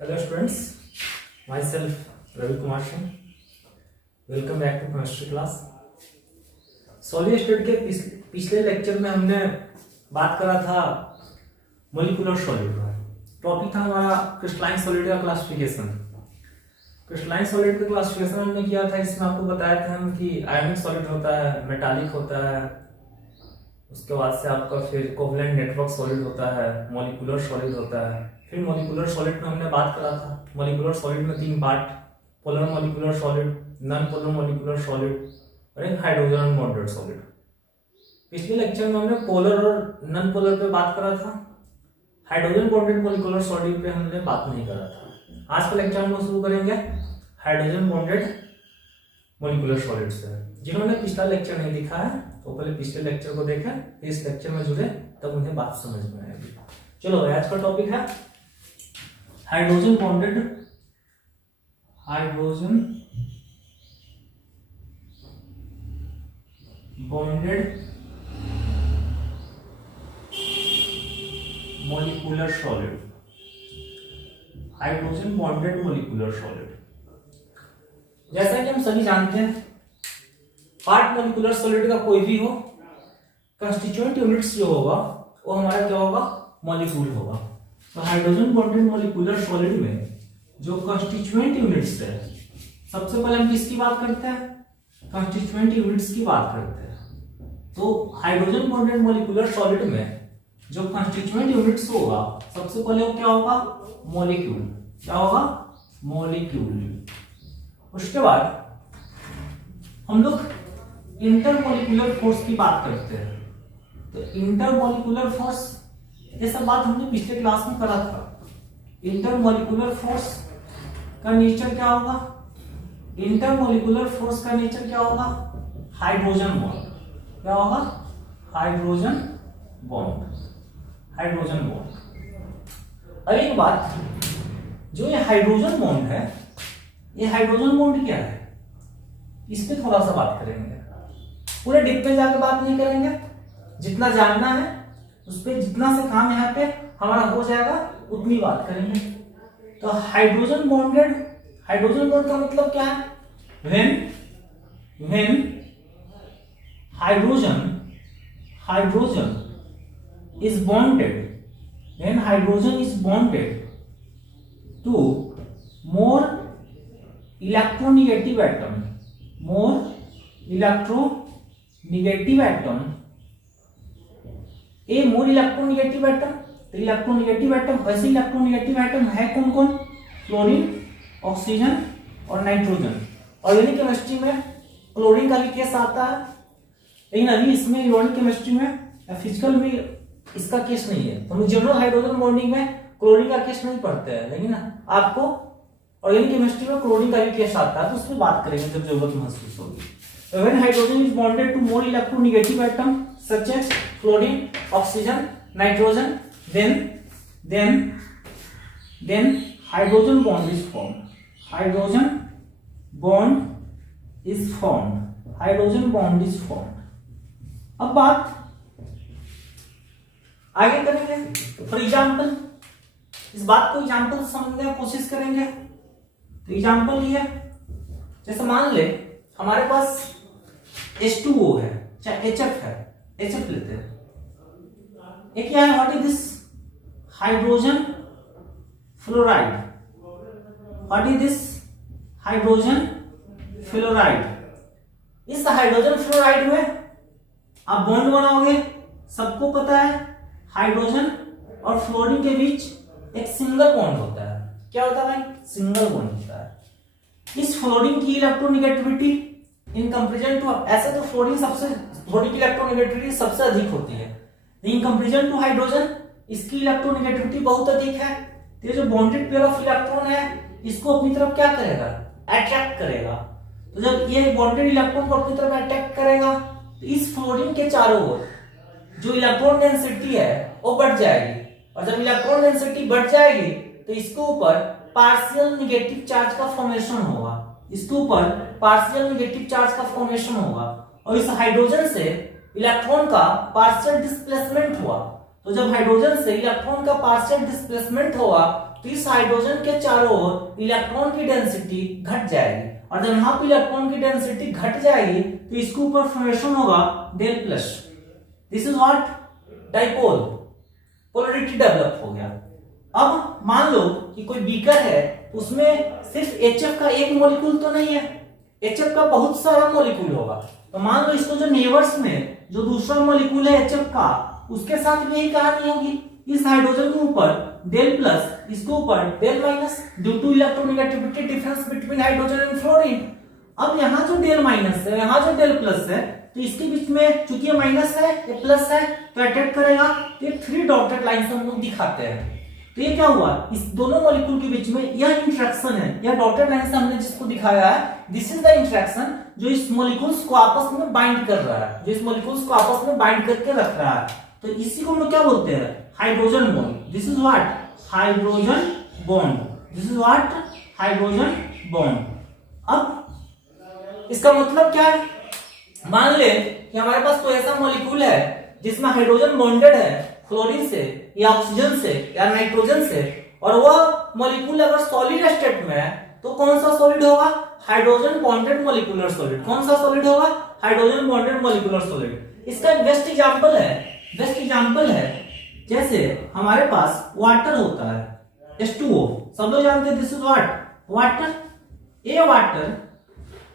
Hello students, myself Ravi Kumar Singh. Welcome back to chemistry class. Solid state के पिछले lecture में हमने बात करा था मॉलिक्यूलर सॉलिड का। टॉपिक था हमारा क्रिस्टलाइन सॉलिड का क्लासिफिकेशन। क्रिस्टलाइन सॉलिड का क्लासिफिकेशन हमने किया था। इसमें आपको बताया था हम कि आयनिक सॉलिड होता है, मेटालिक होता है, उसके बाद से आपका फिर कोवलेंट नेटवर्क सॉलिड होता है, मॉलिक्यूलर सॉलिड होता है। फिर मॉलिक्यूलर सॉलिड में हमने बात करा था मॉलिक्यूलर सॉलिड में तीन part, polar molecular solid, non polar molecular solid और एक हाइड्रोजन बॉन्डेड सॉलिड। पिछले लेक्चर में हमने पोलर और नॉन पोलर पे बात करा था। हाइड्रोजन बॉन्डेड मॉलिक्यूलर सॉलिड पे हमने बात नहीं करा था। आज के लेक्चर में शुरू करेंगे हाइड्रोजन बॉन्डेड मॉलिक्यूलर सॉलिड से। जिन्होंने पिछला लेक्चर नहीं देखा है तो पहले पिछले लेक्चर को देखें, इस लेक्चर में जुड़े तब उन्हें बात समझ में आएगी। चलो आज का टॉपिक है hydrogen bonded molecular solid. Hydrogen bonded molecular solid, जैसा कि हम सभी जानते हैं पार्ट मॉलिक्यूलर सॉलिड का कोई भी हो, कंस्टिट्यूएंट यूनिट्स जो होगा वो हमारा क्या होगा, मॉलिक्यूल होगा। तो हाइड्रोजन बॉन्डेड मॉलिक्यूलर सॉलिड में जो कंस्टिट्यूएंट यूनिट्स है, सबसे पहले हम किसकी बात करते हैं, कंस्टिट्यूएंट यूनिट्स की बात करते हैं। तो हाइड्रोजन बॉन्डेड मॉलिक्यूलर सॉलिड में जो कंस्टिट्यूएंट यूनिट्स होगा, सबसे पहले वो क्या होगा, मॉलिक्यूल। क्या होगा, मॉलिक्यूल। उसके बाद हम लोग इंटरमॉलिक्यूलर फोर्स की बात करते हैं। तो इंटरमॉलिक्यूलर फोर्स, ये सब बात हमने पिछले क्लास में करा था। इंटरमॉलिक्यूलर फोर्स का नेचर क्या होगा, इंटरमॉलिक्यूलर फोर्स का नेचर क्या होगा, हाइड्रोजन बॉन्ड। क्या होगा, हाइड्रोजन बॉन्ड। Hydrogen bond. अब एक बात, जो ये हाइड्रोजन बॉन्ड है, ये हाइड्रोजन बॉन्ड क्या है, इस पे थोड़ा सा बात करेंगे। पूरे डीप में जाकर बात नहीं करेंगे, जितना जानना है उस पे, जितना से काम यहाँ पे हमारा हो जाएगा उतनी बात करेंगे। तो हाइड्रोजन बॉन्डेड, हाइड्रोजन बॉन्ड का मतलब क्या है, when hydrogen is bonded, when hydrogen is bonded to more electronegative atom, more electronegative atom, a more electronegative atom। तो इलेक्ट्रोनेगेटिव एटम, वैसे इलेक्ट्रोनेगेटिव एटम है कौन कौन, क्लोरीन, ऑक्सीजन और नाइट्रोजन। ऑर्गेनिक केमिस्ट्री में क्लोरीन का भी केस आता है, लेकिन अभी इसमें इनऑर्गेनिक केमिस्ट्री में या फिजिकल में इसका केस नहीं है। तो हम जनरल हाइड्रोजन बॉन्डिंग में क्लोरीन का केस नहीं पढ़ते हैं, लेकिन आपको ऑर्गेनिक केमिस्ट्री में क्लोरीन का भी केस आता है, तो उसमें बात करेंगे जब जरूरत महसूस होगी। When hydrogen is bonded to more electronegative atom such as chlorine, oxygen, nitrogen, then hydrogen bond is formed। hydrogen bond is formed। hydrogen bond is formed। अब बात आगे करेंगे। फॉर एग्जाम्पल, इस बात को एग्जाम्पल समझने की कोशिश करेंगे। तो एग्जाम्पल ये, जैसे मान ले हमारे पास H2O है, चाहे HF है, HF लेते हैं। एक क्या है, what is this, hydrogen fluoride. What is this, hydrogen fluoride. इस हाइड्रोजन फ्लोराइड में आप बॉन्ड बनाओगे, सबको पता है हाइड्रोजन और फ्लोरीन के बीच एक सिंगल बॉन्ड होता है। क्या होता है भाई, सिंगल बॉन्ड होता है। इस फ्लोरीन की इलेक्ट्रोनेगेटिविटी इन कंपैरिजन टू, ऐसे तो फ्लोरीन की इलेक्ट्रोनेगेटिविटी सबसे अधिक होती है, इन कंपैरिजन टू हाइड्रोजन इसकी इलेक्ट्रोनेगेटिविटी बहुत अधिक है। तो ये जो बॉन्डेड पेयर ऑफ इलेक्ट्रॉन है, इसको अपनी तरफ क्या करेगा, अट्रैक्ट करेगा। तो जब ये बॉन्डेड इलेक्ट्रॉन को अपनी तरफ अट्रैक्ट करेगा, तो इस फ्लोरीन के चारों ओर जो इलेक्ट्रॉन डेंसिटी है वो बढ़ जाएगी, और जब इलेक्ट्रॉन डेंसिटी बढ़ जाएगी तो इसके ऊपर पार्शियल नेगेटिव चार्ज का फॉर्मेशन होगा। इसके ऊपर पार्शियल नेगेटिव चार्ज का फॉर्मेशन होगा, और इस हाइड्रोजन से इलेक्ट्रॉन का पार्शियल डिस्प्लेसमेंट हुआ। तो जब हाइड्रोजन से इलेक्ट्रॉन का पार्शियल डिस्प्लेसमेंट होगा तो इस हाइड्रोजन के चारों ओर इलेक्ट्रॉन की डेंसिटी घट जाएगी, और जब यहाँ पे इलेक्ट्रॉन की डेंसिटी घट जाएगी तो इसके ऊपर फॉर्मेशन होगा del plus. This is what, dipole, polarity develop हो गया। अब मान लो कि कोई बीकर है, उसमें सिर्फ HF का एक मॉलिक्यूल तो नहीं है, HF का बहुत सारा मॉलिक्यूल होगा। तो मान लो इसको जो नेबर्स में जो दूसरा मॉलिक्यूल है HF का, उसके साथ भी यही कहानी होगी। इस हाइड्रोजन के ऊपर डेल प्लस, इसके ऊपर del minus, due to electronegativity difference between hydrogen and fluorine. अब यहाँ जो डेल माइनस है, यहाँ जो डेल प्लस है, तो इसके बीच में चूंकि ये माइनस है, ये प्लस है, तो अटैक करेगा। तो ये 3 डॉटेड लाइन से हम लोग दिखाते हैं। तो ये क्या हुआ, इस दोनों मॉलिक्यूल के बीच में यह इंटरेक्शन है, यह डॉटेड लाइन से हमने जिसको दिखाया है, दिस इज द इंटरेक्शन जो इस मॉलिक्यूल्स को आपस में बाइंड कर रहा है, जो इस मॉलिक्यूल्स को आपस में बाइंड करके रख रहा है। तो इसी को हम लोग क्या बोलते हैं, hydrogen bond. This is what, hydrogen bond. This is what, hydrogen bond. अब इसका मतलब क्या है, मान ले कि हमारे पास कोई ऐसा मॉलिक्यूल है जिसमें हाइड्रोजन बॉन्डेड है फ्लोरीन से या ऑक्सीजन से या नाइट्रोजन से, और वह मॉलिक्यूल अगर सॉलिड स्टेट में है तो कौन सा सॉलिड होगा, हाइड्रोजन बॉन्डेड मॉलिक्यूलर सॉलिड। कौन सा सॉलिड होगा, हाइड्रोजन बॉन्डेड मॉलिक्यूलर सॉलिड। इसका एक बेस्ट एग्जांपल है, जैसे हमारे पास वाटर होता है H2O, सब लोग जानते हैं, दिस इज व्हाट, वाटर। ये वाटर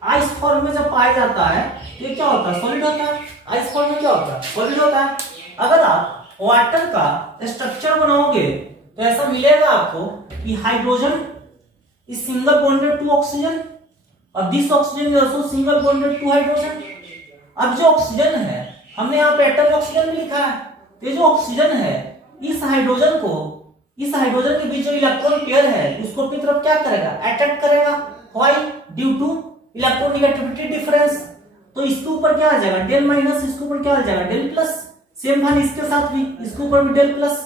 आइस फॉर्म में जब पाया जाता है ये क्या होता है, सॉलिड होता है। आइस फॉर्म में क्या होता है, सॉलिड होता है। अगर आप वाटर का स्ट्रक्चर बनाओगे तो ऐसा मिलेगा आपको कि hydrogen is single bonded to oxygen, और this oxygen is also single bonded to hydrogen. अब जो ऑक्सीजन है, हमने यहाँ पे एटम ऑक्सीजन भी लिखा है, तो ये जो ऑक्सीजन है, इस हाइड्रोजन के बीच जो इलेक्ट्रॉन पेयर है उसको अपनी तरफ क्या करेगा, अट्रैक्ट करेगा। Why, due to electronegativity difference. तो इसके ऊपर क्या आ जाएगा, डेल माइनस, इसके ऊपर क्या आ जाएगा, डेल प्लस। सेम था इसके साथ भी, इसके ऊपर भी डेल प्लस।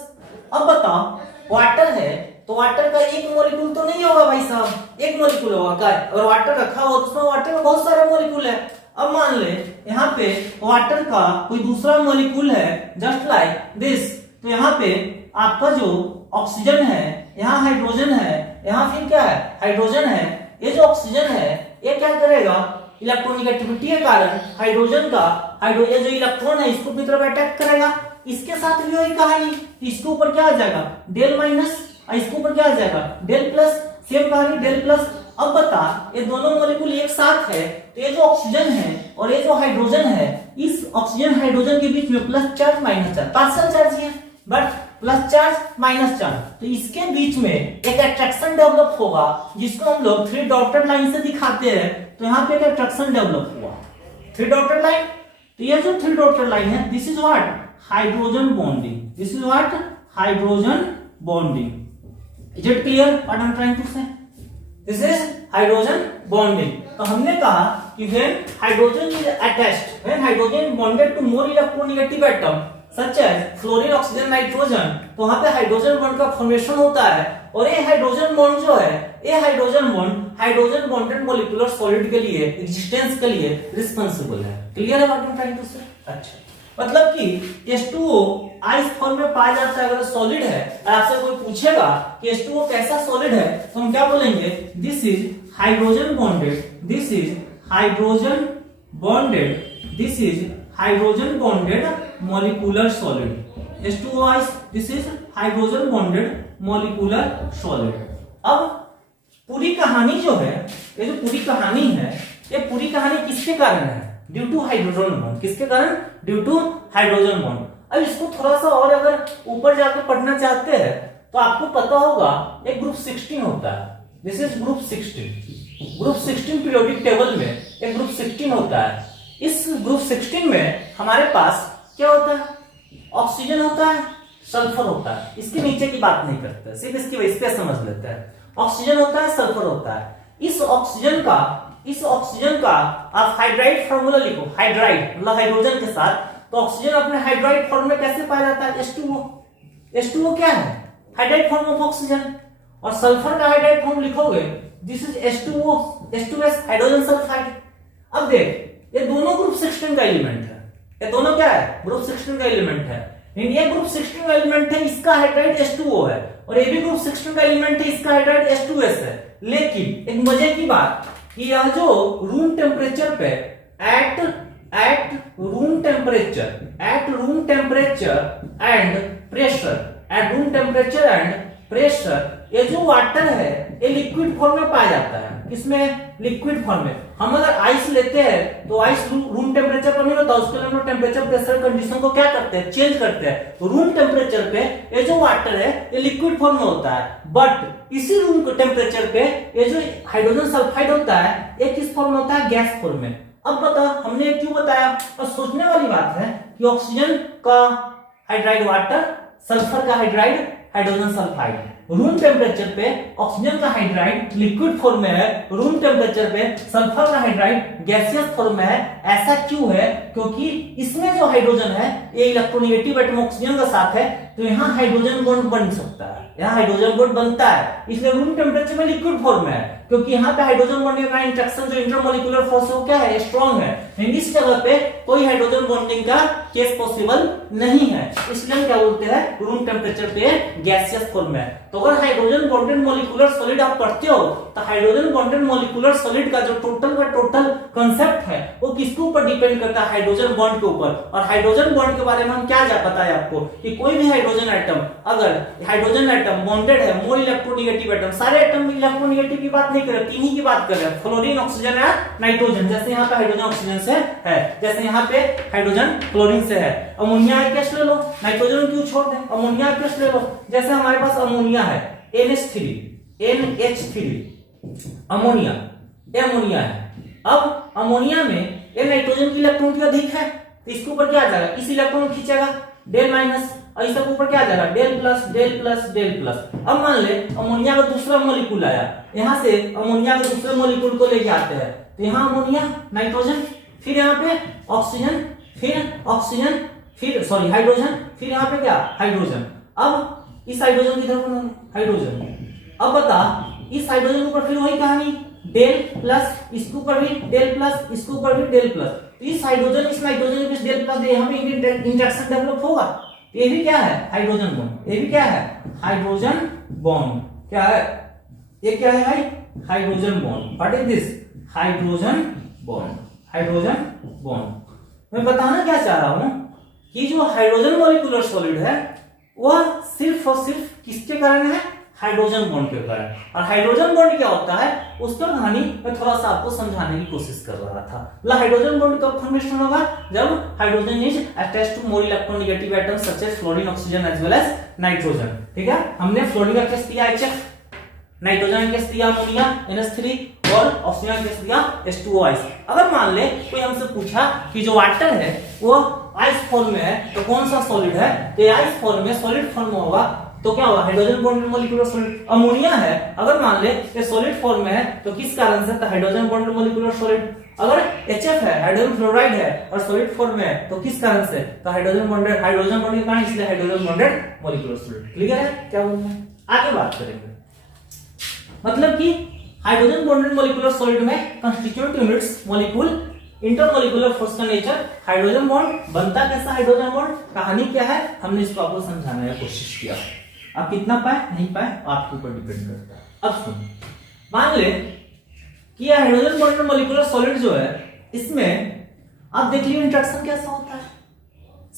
अब बताओ वाटर है तो वाटर का एक मॉलिक्यूल तो नहीं होगा भाई साहब, एक मॉलिक्यूल होगा क्या, और वाटर रखा हो तो उसमें वाटर में बहुत सारे मॉलिक्यूल है। अब मान ले यहाँ पे वाटर का कोई दूसरा मॉलिक्यूल है जस्ट लाइक दिस, तो यहाँ पे आपका जो ऑक्सीजन है, यहाँ हाइड्रोजन है, यहाँ फिर क्या है, हाइड्रोजन है। ये जो ऑक्सीजन है ये क्या करेगा, इलेक्ट्रोनेगेटिविटी के कारण हाइड्रोजन जो इलेक्ट्रॉन है इसको अपनी तरफ अटैक करेगा। इसके साथ भी वही कहानी, इसके ऊपर क्या आ जाएगा, डेल माइनस, और इसके ऊपर क्या आ जाएगा, डेल प्लस। सेम कहानी, डेल प्लस। अब बता, ये दोनों मॉलिक्यूल एक साथ है, तो ये जो ऑक्सीजन है और ये जो हाइड्रोजन है, इस ऑक्सीजन हाइड्रोजन के बीच में plus charge minus charge, partial charge है but plus charge minus charge, तो इसके बीच में एक अट्रैक्शन डेवलप होगा जिसको हम लोग 3 डॉटेड लाइन से दिखाते हैं। तो यहाँ पे एक अट्रैक्शन डेवलप हुआ, 3 डॉटेड लाइन। तो ये जो 3 डॉटेड लाइन है, this is what, hydrogen bonding. This is what, hydrogen bonding. Is it clear what I am trying to say, this is hydrogen bonding. तो हमने कहा कि when hydrogen is attached, when hydrogen bonded to more electronegative atom such as fluorine, oxygen, nitrogen, तो वहां पे hydrogen bond का formation होता है। और ये हाइड्रोजन बॉन्ड जो है, ये hydrogen bond hydrogen bonded molecular solid के लिए, एग्जिस्टेंस के लिए रिस्पांसिबल है। क्लियर है what I am trying to say? अच्छा, मतलब कि H2O आइस फॉर्म में पाया जाता है अगर सॉलिड है, और आपसे कोई पूछेगा कि H2O कैसा सॉलिड है, तो हम क्या बोलेंगे, this is hydrogen bonded, this is hydrogen bonded, this is hydrogen bonded molecular solid. H2O ice, this is hydrogen bonded molecular solid. अब पूरी कहानी जो है, ये जो पूरी कहानी है, ये पूरी कहानी किसके कारण है, ड्यू टू हाइड्रोजन बॉन्ड। किसके कारण, ड्यू टू हाइड्रोजन बॉन्ड। अब इसको थोड़ा सा और अगर ऊपर जाकर पढ़ना चाहते हैं तो आपको पता होगा एक ग्रुप 16 होता है, this is group 16। Group 16 periodic table में एक ग्रुप 16 होता है। इस ग्रुप 16 में हमारे पास क्या होता है, ऑक्सीजन होता है, सल्फर होता है। इसके नीचे की बात नहीं करते, सिर्फ इसकी वजह से समझ लेते हैं। ऑक्सीजन होता है, सल्फर होता है। इस ऑक्सीजन का आप हाइड्राइड फार्मूला लिखो, हाइड्राइड मतलब हाइड्रोजन के साथ, तो ऑक्सीजन अपने हाइड्राइड फॉर्म में कैसे पाया जाता है, H2O। H2O क्या है, हाइड्राइड फॉर्म ऑफ ऑक्सीजन। और सल्फर का हाइड्राइड फॉर्म लिखोगे, this is H2O, H2S, hydrogen sulphide. अब देख, ये दोनों ग्रुप 16 का एलिमेंट है, ये दोनों क्या है, ग्रुप 16 का एलिमेंट है। ये ग्रुप 16 का एलिमेंट है, इसका हाइड्राइड H2O है, और ये भी ग्रुप 16 का एलिमेंट है, इसका हाइड्राइड H2S है। लेकिन एक मजे की बात कि यह जो रूम टेम्परेचर पे at room temperature and pressure ये जो वाटर है ये लिक्विड फॉर्म में पाया जाता है। किसमें? लिक्विड फॉर्म में। हम अगर आइस लेते हैं तो आइस रूम टेम्परेचर पर नहीं होता, उसके लिए हम लोग टेम्परेचर प्रेशर कंडीशन को क्या करते हैं? चेंज करते हैं। तो रूम टेम्परेचर पे ये जो वाटर है ये लिक्विड फॉर्म में होता है, बट इसी रूम टेम्परेचर पे ये जो हाइड्रोजन सल्फाइड होता है ये किस फॉर्म में होता है? गैस फॉर्म में। अब बता, हमने क्यों बताया? और सोचने वाली बात है कि ऑक्सीजन का हाइड्राइड वाटर, सल्फर का hydride hydrogen sulphide. Room temperature पे ऑक्सीजन का हाइड्राइड लिक्विड फॉर्म में है, रूम टेम्परेचर पे सल्फर का हाइड्राइड गैसियस फॉर्म में है। ऐसा क्यों है? क्योंकि इसमें जो हाइड्रोजन है ये इलेक्ट्रोनेगेटिव एटम ऑक्सीजन का साथ है, तो यहाँ हाइड्रोजन बॉन्ड बन सकता है, यहाँ हाइड्रोजन बॉन्ड बनता है, इसलिए रूम टेम्परेचर में लिक्विड फॉर्म में है। क्योंकि यहाँ पे हाइड्रोजन बॉन्डिंग का इंटरेक्शन जो इंटरमोलिकुलर फोर्स है वो क्या है? स्ट्रॉन्ग है। इस जगह पे कोई हाइड्रोजन बॉन्डिंग का केस पॉसिबल नहीं है, इसलिए हम क्या बोलते हैं? रूम टेम्परेचर पे गैसियस फॉर्म में है। तो अगर हाइड्रोजन बॉन्डेड मॉलिक्यूलर सॉलिड आप पढ़ते हो तो हाइड्रोजन बॉन्डेड मॉलिक्यूलर सॉलिड का जो टोटल कंसेप्ट है वो किसके ऊपर डिपेंड करता है? हाइड्रोजन बॉन्ड के ऊपर। और हाइड्रोजन बॉन्ड के बारे में हम क्या पता है आपको कि कोई भी हाइड्रोजन एटम, अगर हाइड्रोजन एटम बॉन्डेड है मोर इलेक्ट्रोनेगेटिव एटम, सारे एटम में इलेक्ट्रोनेगेटिव की बात नहीं कर रहे, तीन ही की बात कर रहे हैं, फ्लोरीन, ऑक्सीजन या नाइट्रोजन। जैसे यहाँ पे हाइड्रोजन ऑक्सीजन से है, जैसे यहाँ पे हाइड्रोजन क्लोरीन से है। अमोनिया गैस ले लो, नाइट्रोजन क्यों छोड़ दें? अमोनिया गैस ले लो। जैसे हमारे पास अमोनिया है NH3 अमोनिया, ये अमोनिया है। अब अमोनिया में ये नाइट्रोजन की इलेक्ट्रॉन की अधिक है, तो इसके ऊपर क्या आ जाएगा? इस इलेक्ट्रॉन खींचेगा डेल माइनस, और इसके ऊपर क्या आ जाएगा? Del plus del plus del plus. अब मान ले अमोनिया का दूसरा मॉलिक्यूल आया, यहां से अमोनिया के दूसरे मॉलिक्यूल को लेके आते हैं, तो यहाँ अमोनिया, नाइट्रोजन, फिर यहाँ पे ऑक्सीजन, फिर सॉरी हाइड्रोजन, फिर यहाँ पे क्या? हाइड्रोजन। अब इस हाइड्रोजन की तरफ हाइड्रोजन। अब बता, इस हाइड्रोजन के ऊपर फिर वही कहानी, डेल प्लस, इसके ऊपर भी डेल प्लस, इसके ऊपर भी डेल प्लस। तो इस हाइड्रोजन इस नाइट्रोजन के बीच डेल प्लस दे, यहाँ पे इंटरेक्शन डेवलप होगा। ये भी क्या है? Hydrogen bond. ये भी क्या है? Hydrogen bond. क्या है ये? क्या है भाई? Hydrogen bond. What is this? Hydrogen bond. Hydrogen bond. मैं बताना क्या चाह रहा हूं कि जो हाइड्रोजन मॉलिक्यूलर सॉलिड है वह सिर्फ और सिर्फ किसके कारण है? हाइड्रोजन बॉन्ड के कारण। और हाइड्रोजन बॉन्ड क्या होता है उसका कहानी मैं थोड़ा सा आपको समझाने की कोशिश कर रहा था। मतलब हाइड्रोजन बॉन्ड कब फॉर्मेशन होगा? जब hydrogen is attached to more electronegative atoms such as fluorine, oxygen as well as nitrogen. ठीक है, हमने फ्लोरीन का केस दिया HF, नाइट्रोजन का केस दिया अमोनिया NH3, और ऑक्सीजन का केस दिया H2O आइस। अगर मान ले कोई हमसे पूछा कि जो वाटर है वो आइस फॉर्म में है तो कौन सा सॉलिड है? तो आइस फॉर्म में, सॉलिड फॉर्म में होगा, तो क्या होगा? Hydrogen bonded molecular solid. Ammonia है, अगर मान ले ये सॉलिड फॉर्म में है तो किस कारण से? तो हाइड्रोजन बॉन्डेड मॉलिक्यूलर सॉलिड। अगर HF है, हाइड्रोजन फ्लोराइड है और सॉलिड फॉर्म में है तो किस कारण से? तो हाइड्रोजन बॉन्ड के कारण, इसलिए hydrogen bonded molecular solid. Clear है क्या बोल रहे हैं? आगे बात करेंगे। मतलब कि हाइड्रोजन बॉन्डेड मॉलिक्यूलर सॉलिड में constituent units molecule, intermolecular force का नेचर, हाइड्रोजन बॉन्ड बनता कैसा? हाइड्रोजन बॉन्ड कहानी क्या है? हमने इसको आपको समझाने की कोशिश किया। आप कितना पाए नहीं पाए आपके ऊपर डिपेंड करता है। अब सुन, मान ले कि यह हाइड्रोजन बॉन्डेड मॉलिक्यूलर सॉलिड जो है इसमें आप देख लीजिए इंटरेक्शन कैसा होता है।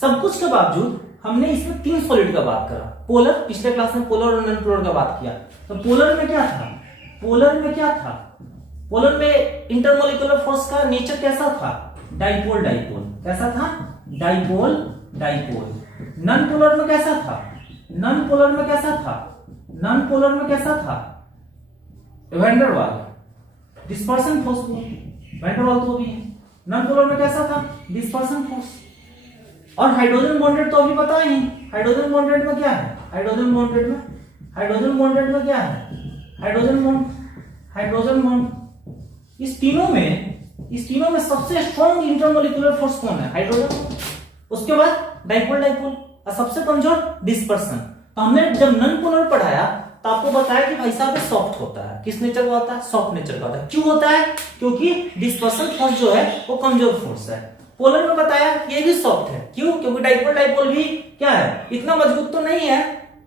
सब कुछ के बावजूद हमने इसमें तीन सॉलिड का बात करा। पोलर, पिछले क्लास में पोलर और नॉन पोलर का बात किया। तो पोलर में क्या था? पोलर में इंटरमॉलिक्यूलर फोर्स का नेचर कैसा था? Dipole dipole. कैसा था? Dipole dipole. नॉन पोलर में कैसा था? वैन डर वाल। डिस्पर्सन फोर्स, वैन डर वाल तो भी है। नॉन पोलर में कैसा था? Dispersion force. और हाइड्रोजन बॉन्डेड तो अभी पता ही, हाइड्रोजन बॉन्डेड में क्या है? हाइड्रोजन बॉन्डेड में क्या है? Hydrogen bond. इस तीनों में सबसे स्ट्रॉन्ग इंटरमॉलिक्यूलर फोर्स कौन है? हाइड्रोजन। उसके बाद डाइपोल डाइपोल, और सबसे कमजोर डिस्पर्सन। तो हमने जब नॉन पोलर पढ़ाया तो आपको बताया कि भाई साहब सॉफ्ट होता है। किस नेचर का होता है? सॉफ्ट नेचर का होता है। क्यों होता है? क्योंकि डिस्पर्सन फोर्स जो है वो कमजोर फोर्स है। पोलर में बताया ये भी सॉफ्ट है, क्यों? क्योंकि डाइपोल डाइपोल भी क्या है, इतना मजबूत तो नहीं है,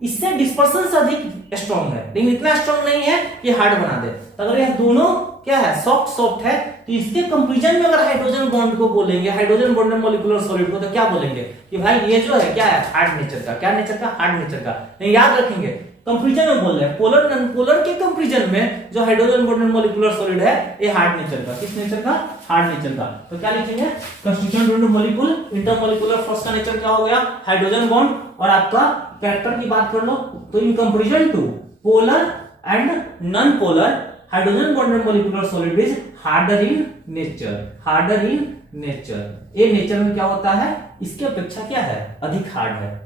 इससे डिस्पर्सन से अधिक स्ट्रॉन्ग है, लेकिन इतना स्ट्रॉन्ग नहीं है कि हार्ड बना दे। तो अगर यह दोनों क्या है, सॉफ्ट सॉफ्ट है, तो इसके कंपैरिजन में अगर हाइड्रोजन बॉन्ड को बोलेंगे, हाइड्रोजन बॉन्डेड मॉलिक्यूलर सॉलिड को, तो क्या बोलेंगे कि भाई ये जो है क्या है, हार्ड नेचर का। क्या नेचर का? हार्ड नेचर का। नहीं, याद रखेंगे कंपैरिजन में बोल रहे हैं, पोलर नॉन पोलर के कंपैरिजन में जो हाइड्रोजन बॉन्डेड मॉलिक्यूलर सॉलिड है ये हार्ड नेचर का। किस नेचर का? हार्ड नेचर का। तो क्या लिखेंगे? Constituent bond molecule, intermolecular force का नेचर क्या हो गया? Hydrogen bond. और आपका कैरेक्टर की बात कर लो तो in comparison to polar and non polar hydrogen bonded molecular solid is harder in nature. Harder in nature, ये नेचर में क्या होता है, इसके अपेक्षा क्या है, अधिक हार्ड है।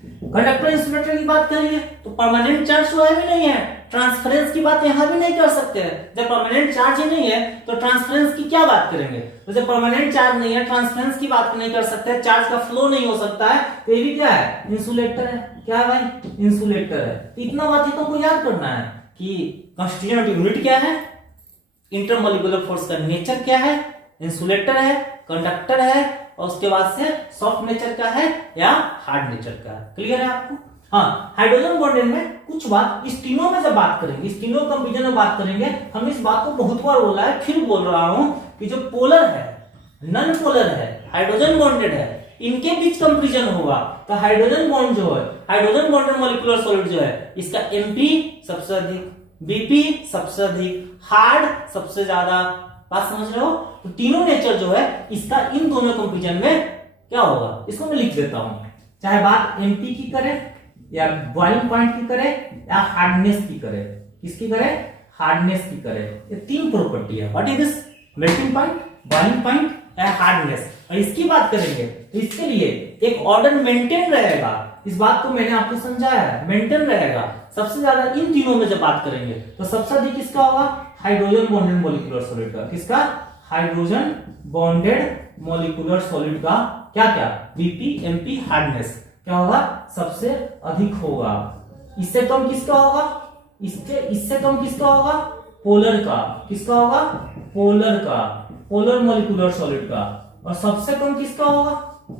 कंडक्टर इंसुलेटर की बात करेंगे तो परमानेंट चार्ज तो है भी नहीं है, ट्रांसफरेंस की बात यहां भी नहीं कर सकते हैं। जब परमानेंट चार्ज ही नहीं है तो ट्रांसफरेंस की क्या बात करेंगे? तो जब परमानेंट चार्ज नहीं है, ट्रांसफरेंस की बात नहीं कर सकते, चार्ज का फ्लो नहीं हो सकता है, तो ये भी क्या है, इंसुलेटर है। क्या है भाई? इंसुलेटर है। तो इतना बात ही तुमको याद करना है कि कंस्टिट्यूएंट यूनिट क्या है, इंटरमॉलिक्यूलर फोर्स का नेचर क्या है, इंसुलेटर है, कंडक्टर है, और उसके बाद से सॉफ्ट नेचर का है या हार्ड नेचर का है। क्लियर है आपको? हाँ, हाइड्रोजन बॉन्डेड में कुछ बात इस तीनों में जब बात करेंगे, इस तीनों कंपैरिजन में बात करेंगे, हम इस बात को बहुत बार बोला है, फिर बोल रहा हूं कि जो पोलर है, नॉन पोलर है, हाइड्रोजन बॉन्डेड है, इनके बीच कंपैरिजन होगा तो हाइड्रोजन बॉन्ड जो है, हाइड्रोजन बॉन्डेड मॉलिक्यूलर सॉलिड जो है, इसका एमपी सबसे अधिक, बीपी सबसे अधिक, हार्ड सबसे ज्यादा। बात समझ रहे हो? तो तीनों नेचर जो है इसका इन दोनों कंपैरिजन में क्या होगा, इसको मैं लिख देता हूं। चाहे बात एमपी की करें या बॉइलिंग पॉइंट की करें या हार्डनेस की करें, किसकी करें? हार्डनेस की करें। ये तीन प्रॉपर्टी है। What is this? Melting point, boiling point या हार्डनेस। और इसकी बात करेंगे तो इसके लिए एक ऑर्डर मेंटेन रहेगा। इस बात को मैंने आपको समझाया है, मेंटेन रहेगा। सबसे ज्यादा इन तीनों में जब बात करेंगे तो सबसे अधिक किसका होगा? हाइड्रोजन बॉन्डेड मॉलिक्यूलर सॉलिड का। किसका? हाइड्रोजन बॉन्डेड मॉलिक्यूलर सॉलिड का क्या क्या? बीपी, एमपी, हार्डनेस क्या होगा? सबसे अधिक होगा। इससे कम किसका होगा? इससे कम किसका होगा? पोलर का। किसका होगा? पोलर का, पोलर मॉलिक्यूलर सॉलिड का। और सबसे कम किसका होगा?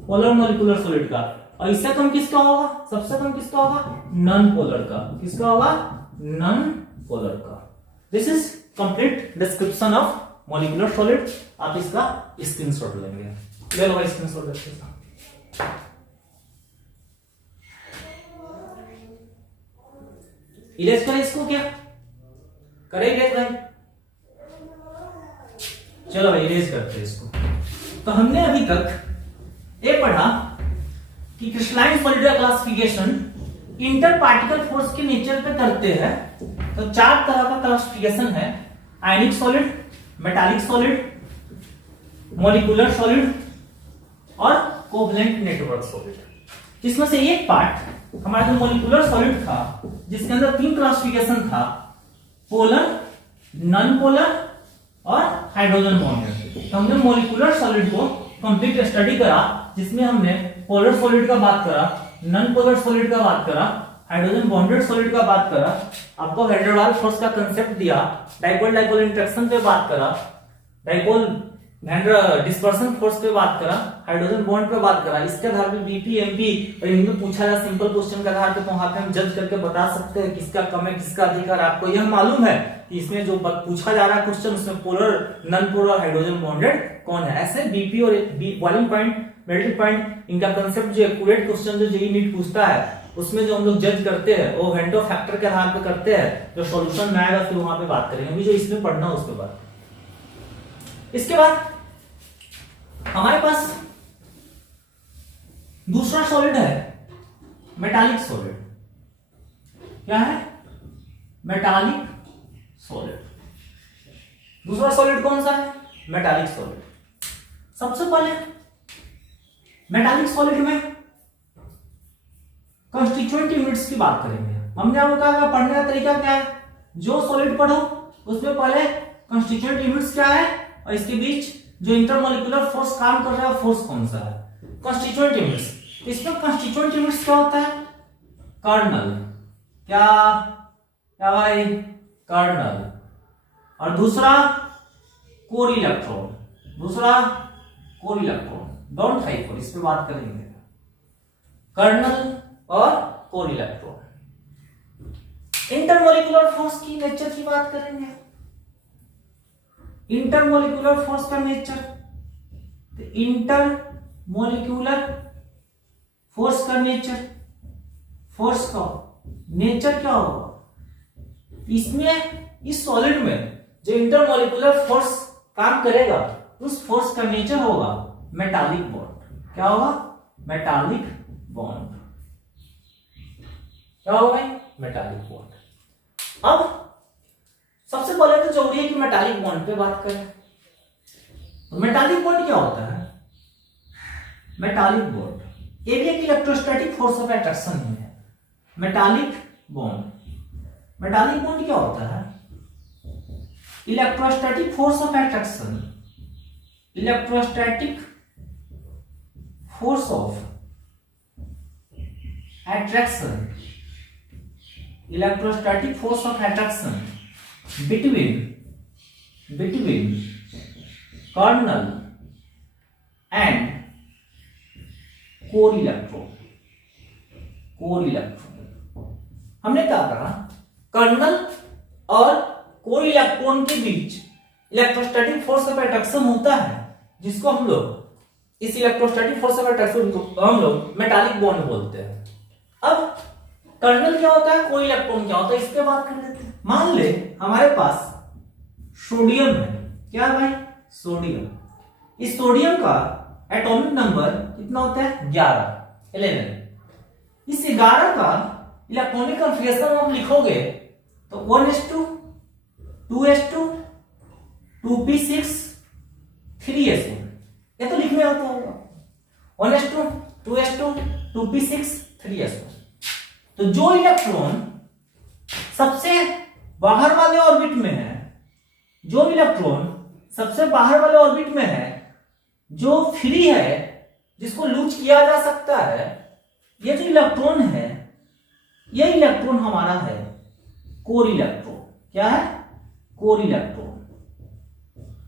पोलर मॉलिक्यूलर सॉलिड का। और इससे कम किसका होगा? सबसे कम किसका होगा? नॉन पोलर का। किसका होगा? नॉन पोलर का। This is complete description of molecular solid. आप इसका स्क्रीनशॉट लेंगे, ले लो भाई स्क्रीनशॉट देखते हैं। इरेज करें इसको, क्या करेंगे भाई? चलो भाई इरेज करते हैं इसको। तो हमने अभी तक ये पढ़ा कि क्रिस्टलाइन सॉलिड का क्लासिफिकेशन इंटर पार्टिकल फोर्स के नेचर पे करते हैं। तो चार तरह का क्लासिफिकेशन है: आयनिक solid, metallic solid, molecular solid और कोवलेंट नेटवर्क सॉलिड। जिसमें से एक पार्ट हमारा जो मॉलिक्यूलर सॉलिड था, जिसके अंदर तीन क्लासिफिकेशन था: पोलर, नॉन पोलर और हाइड्रोजन बॉन्डेड। तो हमने मॉलिक्यूलर सॉलिड को कंप्लीट स्टडी करा, जिसमें हमने पोलर सॉलिड का बात करा, नॉन पोलर सॉलिड का बात करा, हाइड्रोजन बॉन्डेड सॉलिड का बात करा, आपको वैन डर वाल्स फोर्स का कांसेप्ट दिया, डाइपोल डाइपोल इंटरेक्शन पे बात करा, dipole van der dispersion force पे बात करा, हाइड्रोजन बॉन्ड पे बात करा। इसके आधार पे बीपी, एमपी और इनमें पूछा जाए सिंपल क्वेश्चन के आधार पे तो वहां पे हम जज करके बता सकते हैं किसका कम है किसका अधिक है। आपको यह मालूम है कि इसमें जो पूछा जा रहा है क्वेश्चन, उसमें polar, non polar, hydrogen bonded कौन है। ऐसे बीपी और बॉइलिंग पॉइंट, मेल्टिंग पॉइंट, इनका कांसेप्ट जो एक्यूरेट क्वेश्चन जो जेईई नीट पूछता है, उसमें जो हम लोग जज करते हैं वो वेंडो फैक्टर के आधार पे करते हैं। जो सॉल्यूशन में आएगा फिर वहां पे बात करेंगे। अभी जो इसमें पढ़ना है उसके बाद, इसके बाद हमारे पास दूसरा सॉलिड है मेटालिक सॉलिड। क्या है? Metallic solid. दूसरा सॉलिड कौन सा है? Metallic solid. सबसे पहले मेटालिक सॉलिड में कंस्टिट्यूएंट यूनिट्स की बात करेंगे। हमने आपको कहा पढ़ने का तरीका क्या है? जो सॉलिड पढ़ो उसमें पहले कंस्टिट्यूएंट यूनिट्स क्या है और इसके बीच जो इंटरमॉलिक्यूलर फोर्स काम कर रहा है फोर्स कौन सा है, कंस्टिट्यूएंट यूनिट्स। इसमें कंस्टिट्यूएंट यूनिट्स क्या होता है? कर्नल। क्या क्या भाई? कर्नल। और दूसरा कोर इलेक्ट्रॉन, दूसरा कोर इलेक्ट्रॉन, डोंट हाइपर, इस पे बात करेंगे। कर्नल और कोर इलेक्ट्रॉन। इंटरमोलिकुलर फोर्स की नेचर की बात करेंगे। इंटरमोलिकुलर फोर्स का नेचर, इंटरमोलिकुलर फोर्स का नेचर, फोर्स का नेचर क्या होगा इसमें, इस सॉलिड में जो इंटरमोलिकुलर फोर्स काम करेगा उस फोर्स का नेचर होगा मेटालिक बॉन्ड। क्या होगा? Metallic bond. क्या होगा? Metallic bond. अब सबसे पहले तो जरूरी है कि मेटालिक बॉन्ड पे बात करें। तो मेटालिक बॉन्ड क्या होता है? मेटालिक बॉन्ड ये भी एक इलेक्ट्रोस्टैटिक फोर्स ऑफ अट्रैक्शन है। मेटालिक बॉन्ड, मेटालिक बॉन्ड क्या होता है? Electrostatic force of attraction, electrostatic force of attraction, electrostatic force of attraction between kernel and core electron, core electron। हमने क्या कहा? कर्नल और कोर इलेक्ट्रॉन के बीच इलेक्ट्रोस्टैटिक फोर्स ऑफ अट्रैक्शन होता है, जिसको हम लोग, इस इलेक्ट्रोस्टैटिक फोर्स ऑफ अट्रैक्शन को हम लोग मेटालिक बॉन्ड बोलते हैं। अब कर्नल क्या होता है, कोर इलेक्ट्रॉन क्या होता है, इस पे बात कर लेते हैं। मान ले हमारे पास सोडियम है। क्या भाई? सोडियम। इस सोडियम का एटॉमिक नंबर कितना होता है? 11। इस 11 का इलेक्ट्रॉनिक कॉन्फ़िगरेशन आप लिखोगे तो 1s2 2s2 2p6 3s1, ये तो लिखने आता होगा। 1s2 2s2 2p6 3s1। तो जो इलेक्ट्रॉन सबसे बाहर वाले ऑर्बिट में है, जो इलेक्ट्रॉन सबसे बाहर वाले ऑर्बिट में है, जो फ्री है, जिसको लूज किया जा सकता है, ये जो इलेक्ट्रॉन है, ये इलेक्ट्रॉन हमारा है कोर इलेक्ट्रॉन। क्या है? Core electron.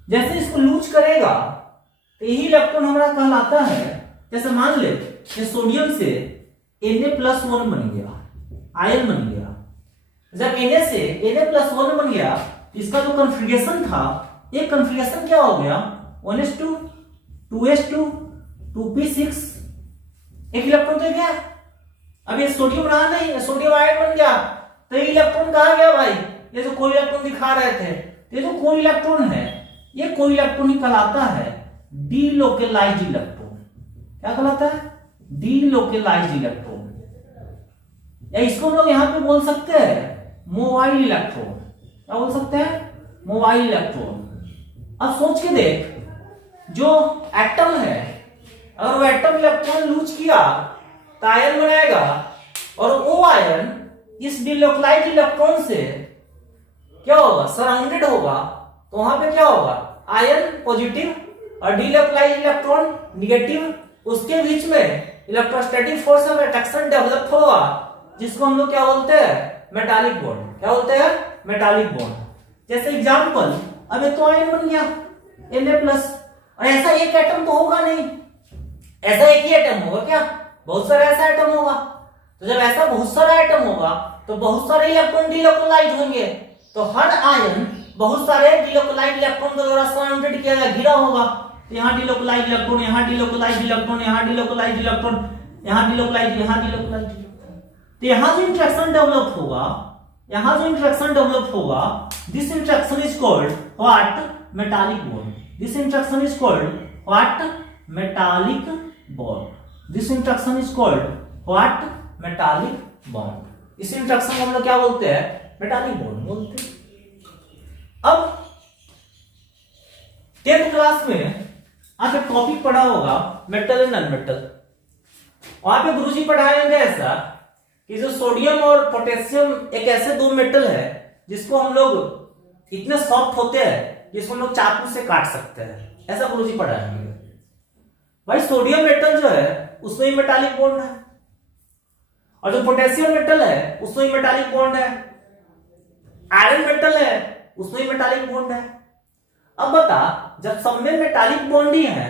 जैसे इसको लूज करेगा तो यही इलेक्ट्रॉन हमारा कहलाता है। जैसे मान ले कि सोडियम से Na+1 बन गया, आयन बन गया। जब Na से Na+1 बन गया, इसका जो कॉन्फ़िगरेशन था, ये कॉन्फ़िगरेशन क्या हो गया? 1s2 2s2 2p6, एक इलेक्ट्रॉन तो गया। अब ये सोडियम रहा नहीं, सोडियम आयन बन गया, तो ये इलेक्ट्रॉन कहाँ गया भाई? ये जो कोई इलेक्ट्रॉन दिखा रहे थे, ये जो कोई इलेक्ट्रॉन है, ये कोई इलेक्ट्रॉन ही कहलाता है डीलोकलाइज्ड इलेक्ट्रॉन। क्या कहलाता है? Delocalised electron. या इसको हम लोग यहां पे बोल सकते हैं मोबाइल इलेक्ट्रॉन। क्या बोल सकते हैं? Mobile electron. अब सोच के देख, जो एटम है, अगर वो एटम इलेक्ट्रॉन लूज किया तो आयन बनाएगा, और वो आयन इस डीलोकलाइज्ड इलेक्ट्रॉन से क्या होगा? सराउंडेड होगा। तो वहां पे क्या होगा? आयन पॉजिटिव और डीलोकलाइज्ड इलेक्ट्रॉन निगेटिव, उसके बीच में electrostatic force of attraction develop होगा, जिसको हम लोग क्या बोलते हैं? Metallic bond. क्या बोलते हैं? Metallic bond. जैसे एग्जांपल, अब ये तो आयन बन गया Na+, और ऐसा एक एटम तो होगा नहीं, ऐसा एक ही एटम होगा क्या? बहुत सारा ऐसा एटम होगा। तो जब ऐसा बहुत सारा एटम होगा तो बहुत सारे इलेक्ट्रॉन डीलोकलाइज्ड होंगे, तो हर आयन बहुत सारे डीलोकलाइज्ड इलेक्ट्रॉन के द्वारा सराउंडेड किया गया, घिरा होगा। तो यहाँ डीलोकलाइज्ड इलेक्ट्रॉन, यहाँ डीलोकलाइज्ड इलेक्ट्रॉन, यहाँ डीलोकलाइज्ड इलेक्ट्रॉन, यहाँ डीलोकलाइज्ड, यहाँ डीलोकलाइज्ड। तो यहाँ जो इंटरेक्शन डेवलप होगा, यहाँ जो इंटरेक्शन डेवलप होगा, this interaction is called what? Metallic bond. This interaction is called what? Metallic bond. This interaction is called what? Metallic bond. इस इंटरेक्शन को हम लोग क्या बोलते हैं? मेटालिक बॉन्ड बोलते हैं। अब 10th क्लास में आप एक टॉपिक पढ़ा होगा मेटल एंड नॉन मेटल। वहां पे गुरुजी पढ़ाएंगे ऐसा कि जो सोडियम और पोटेशियम एक ऐसे दो मेटल है जिसको हम लोग इतने सॉफ्ट होते हैं जिसको हम लोग चाकू से काट सकते हैं, ऐसा गुरुजी पढ़ाएंगे। भाई सोडियम मेटल जो है उसमें ही मेटालिक बॉन्ड है, और जो पोटेशियम मेटल है उसमें ही मेटालिक बॉन्ड है, आयरन मेटल है उसमें ही मेटालिक बॉन्ड है। अब बता, जब सब में मेटालिक बॉन्ड ही है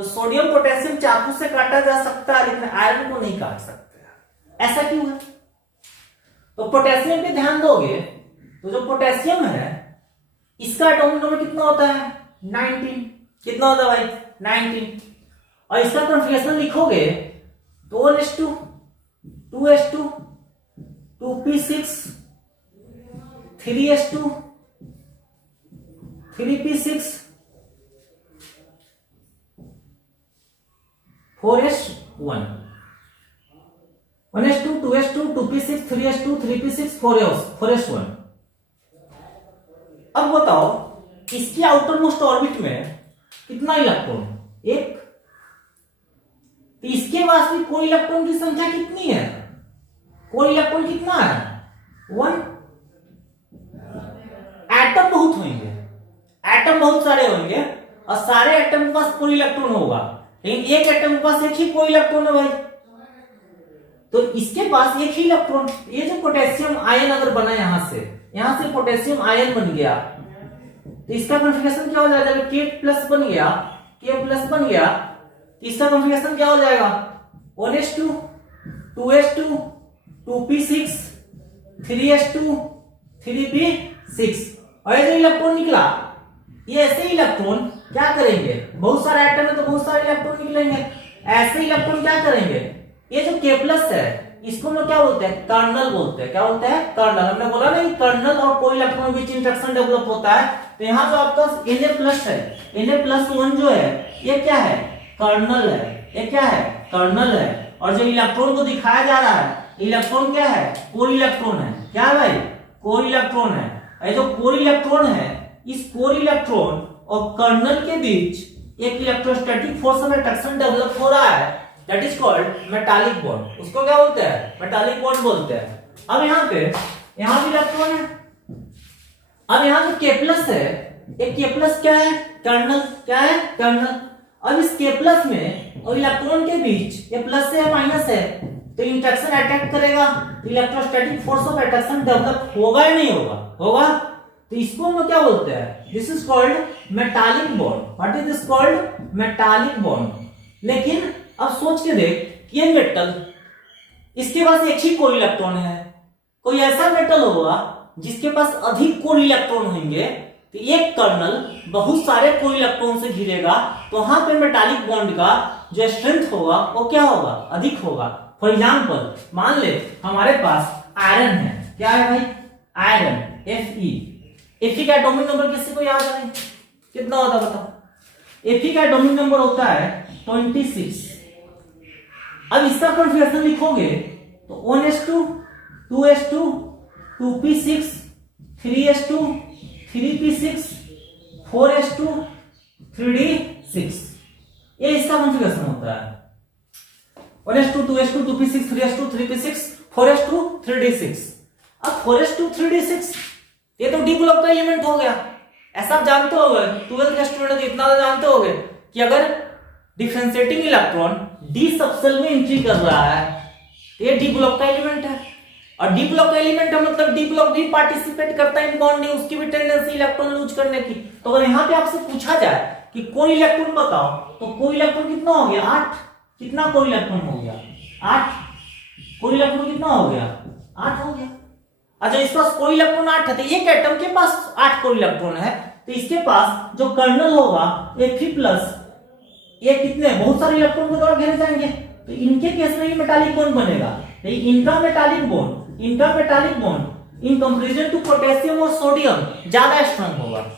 तो सोडियम पोटेशियम चाकू से काटा जा सकता है लेकिन आयरन को नहीं काट सकते, ऐसा क्यों है? तो पोटेशियम पे ध्यान दोगे तो जो पोटेशियम है इसका एटॉमिक नंबर कितना होता है? 19। कितना होता है भाई? 19। और इसका कॉन्फिगरेशन लिखोगे तो 1s2 2s2 2p6 3s2 3p6 4s1 1s2 2s2 2p6 3s2 3p6 4s1। अब बताओ इसकी आउटर मोस्ट ऑर्बिट में कितना इलेक्ट्रॉन? एक। तो इसके पास भी कोई इलेक्ट्रॉन की संख्या कितनी है? कोई इलेक्ट्रॉन कितना है? 1। एटम बहुत होंगे, एटम बहुत सारे होंगे और सारे एटम के पास कोई इलेक्ट्रॉन होगा, लेकिन एक एटम के पास एक ही कोई इलेक्ट्रॉन है भाई। तो इसके पास एक ही इलेक्ट्रॉन। ये जो पोटेशियम आयन अगर बना यहां से पोटेशियम आयन बन गया तो इसका कॉन्फिगरेशन क्या हो जाएगा? जब K प्लस बन गया, K प्लस बन गया तो इसका कॉन्फिगरेशन क्या हो जाएगा? 1s2 2s2 2p6 3s2 3p6। और ये जो इलेक्ट्रॉन निकला ये ऐसे इलेक्ट्रॉन क्या करेंगे? बहुत सारे एटम है तो बहुत सारे इलेक्ट्रॉन निकलेंगे, ऐसे इलेक्ट्रॉन क्या करेंगे? ये जो K प्लस है इसको हम लोग क्या बोलते हैं? कर्नल बोलते हैं। क्या बोलते हैं? कर्नल। हमने बोला ना कर्नल और कोई इलेक्ट्रॉन बीच इंटरेक्शन डेवलप होता है। तो यहाँ जो आपका Na प्लस है, Na+1 जो है ये क्या है? कर्नल है। ये क्या है? कर्नल है। और जो इलेक्ट्रॉन को दिखाया जा रहा है इलेक्ट्रॉन क्या है? कोर इलेक्ट्रॉन है। क्या है भाई? कोर इलेक्ट्रॉन है। ये जो कोर इलेक्ट्रॉन है इस कोर इलेक्ट्रॉन और कर्नल के बीच एक electrostatic force of attraction develop हो रहा है, that is called metallic bond. उसको क्या बोलते हैं? मेटालिक बॉन्ड बोलते हैं। अब यहाँ पे यहाँ भी इलेक्ट्रॉन है। अब यहाँ जो K प्लस है एक K प्लस क्या है? कर्नल। क्या है? कर्नल। अब इस K प्लस में और इलेक्ट्रॉन के बीच ये प्लस है या माइनस है तो इंटरेक्शन अटैक करेगा, electrostatic force of attraction develop होगा या नहीं होगा? होगा। तो इसको हम क्या बोलते हैं? This is called metallic bond. What is this called? Metallic bond. लेकिन अब सोच के देख ये मेटल इसके पास एक ही कोई इलेक्ट्रॉन है, कोई ऐसा मेटल होगा जिसके पास अधिक कोई इलेक्ट्रॉन होंगे तो एक कर्नल बहुत सारे कोई इलेक्ट्रॉन से घिरेगा तो वहां पे मेटालिक बॉन्ड का जो स्ट्रेंथ होगा वो क्या होगा? अधिक होगा। फॉर एग्जांपल मान ले हमारे पास आयरन है। क्या है भाई? आयरन Fe का एटॉमिक नंबर किसी को याद है? कितना होता है बताओ? Fe का एटॉमिक नंबर होता है 26। अब इसका कॉन्फिगरेशन लिखोगे तो 1s2 2s2 2p6 3s2 3p6 4s2 3d6। ये इसका कॉन्फिगरेशन होता है। 1s2 2s2 2p6 3s2 3p6 4s2 3d6। अब 4s2 3d6 ये तो डी ब्लॉक का एलिमेंट हो गया। ऐसा आप जानते होगे, 12th के स्टूडेंट इतना तो जानते होगे कि अगर डिफरेंशिएटिंग इलेक्ट्रॉन डी सबसेल में एंट्री कर रहा है तो ये डी ब्लॉक का एलिमेंट है। और डी ब्लॉक का एलिमेंट है मतलब डी ब्लॉक भी पार्टिसिपेट करता है इन बॉन्डिंग, उसकी भी टेंडेंसी इलेक्ट्रॉन लूज करने की। तो अगर यहाँ पे आपसे पूछा जाए कि कोई इलेक्ट्रॉन बताओ तो कोई इलेक्ट्रॉन कितना हो गया? 8। कितना कोई इलेक्ट्रॉन हो गया? 8। कोई इलेक्ट्रॉन कितना हो गया? 8 हो गया। अच्छा इस पास कोई इलेक्ट्रॉन 8 है तो एक एटम के पास 8 कोई इलेक्ट्रॉन है तो इसके पास जो कर्नल होगा Fe प्लस ये कितने बहुत सारे इलेक्ट्रॉन को द्वारा घेरे जाएंगे तो इनके केस में मेटालिक बॉन्ड बनेगा। इनका metallic bond in comparison to potassium और सोडियम ज्यादा स्ट्रांग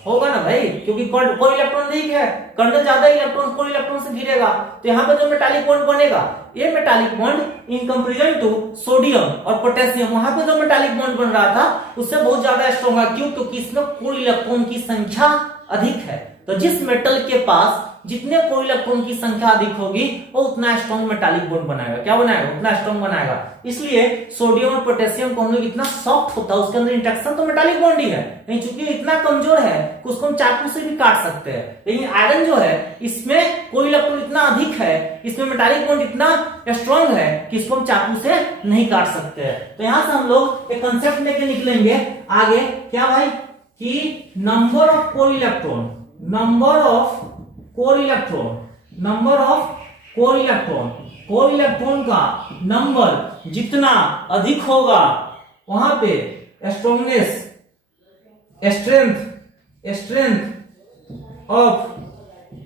होगा ना भाई, क्योंकि कोई इलेक्ट्रॉन नहीं है, कर्नल ज्यादा इलेक्ट्रॉन कोई इलेक्ट्रॉन से घिरेगा तो यहाँ पे जो मेटालिक बॉन्ड बनेगा ये metallic bond in comparison to sodium और पोटेशियम वहां पे जो मेटालिक बॉन्ड बन रहा था उससे बहुत ज्यादा स्ट्रांग है। क्यों? क्योंकि इसमें कोई इलेक्ट्रॉन की संख्या अधिक है। तो जिस मेटल के पास जितने कोई इलेक्ट्रॉन की संख्या अधिक होगी वो उतना स्ट्रॉन्ग मेटालिक बॉन्ड बनाएगा। क्या बनाएगा? उतना स्ट्रॉन्ग बनाएगा। इसलिए सोडियम और पोटेशियम को हम लोग इतना सॉफ्ट होता है उसके अंदर इंटरेक्शन तो मेटालिक बॉन्ड ही है, लेकिन चूंकि इतना कमजोर है कि उसको हम चाकू से भी काट सकते हैं। लेकिन आयरन जो है इसमें कोई इलेक्ट्रॉन इतना अधिक है, इसमें मेटालिक बॉन्ड इतना स्ट्रॉन्ग है कि इसको हम चाकू से नहीं काट सकते हैं। तो यहां से हम लोग एक कंसेप्ट लेके निकलेंगे आगे। क्या भाई? कि number of core electron number of core electron, core electron का नंबर जितना अधिक होगा वहां पे strongness, strength of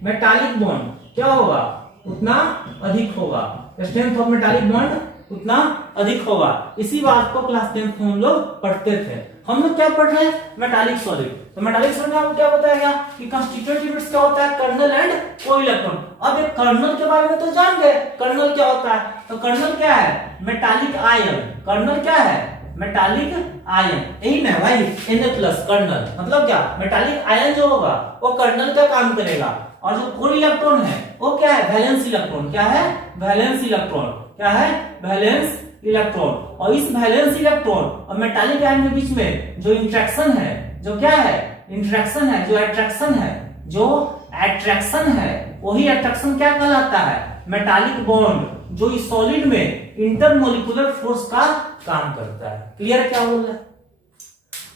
metallic bond क्या होगा, उतना अधिक होगा। स्ट्रेंथ ऑफ मेटालिक बॉन्ड उतना अधिक होगा। इसी बात को क्लास 10th में हम लोग पढ़ते थे। हम लोग क्या पढ़ रहे हैं, मेटालिक सॉलिड। तो मेटालिक सॉलिड में आपको क्या बताया कि कंस्टिट्यूएंट यूनिट्स क्या होता है, कर्नल एंड को इलेक्ट्रॉन। अब एक कर्नल के बारे में तो जान गए, कर्नल क्या होता है। तो कर्नल क्या है, मेटालिक आयन। कर्नल क्या है, मेटालिक आयन। यही ना भाई, Na+ कर्नल मतलब क्या, मेटालिक आयन जो होगा वो कर्नल का काम करेगा। और जो कोर इलेक्ट्रॉन है वो क्या है, वैलेंस इलेक्ट्रॉन। क्या है, वैलेंस इलेक्ट्रॉन। क्या है, वैलेंस इलेक्ट्रॉन। और इस वैलेंस इलेक्ट्रॉन और मेटालिक आयन के बीच में जो इंटरेक्शन है, जो क्या है, इंटरेक्शन है, जो अट्रैक्शन है, जो अट्रैक्शन है, वही अट्रैक्शन क्या कहलाता है, मेटालिक बॉन्ड, जो इस सॉलिड में इंटरमोलिकुलर फोर्स का काम करता है। क्लियर क्या बोल रहा है।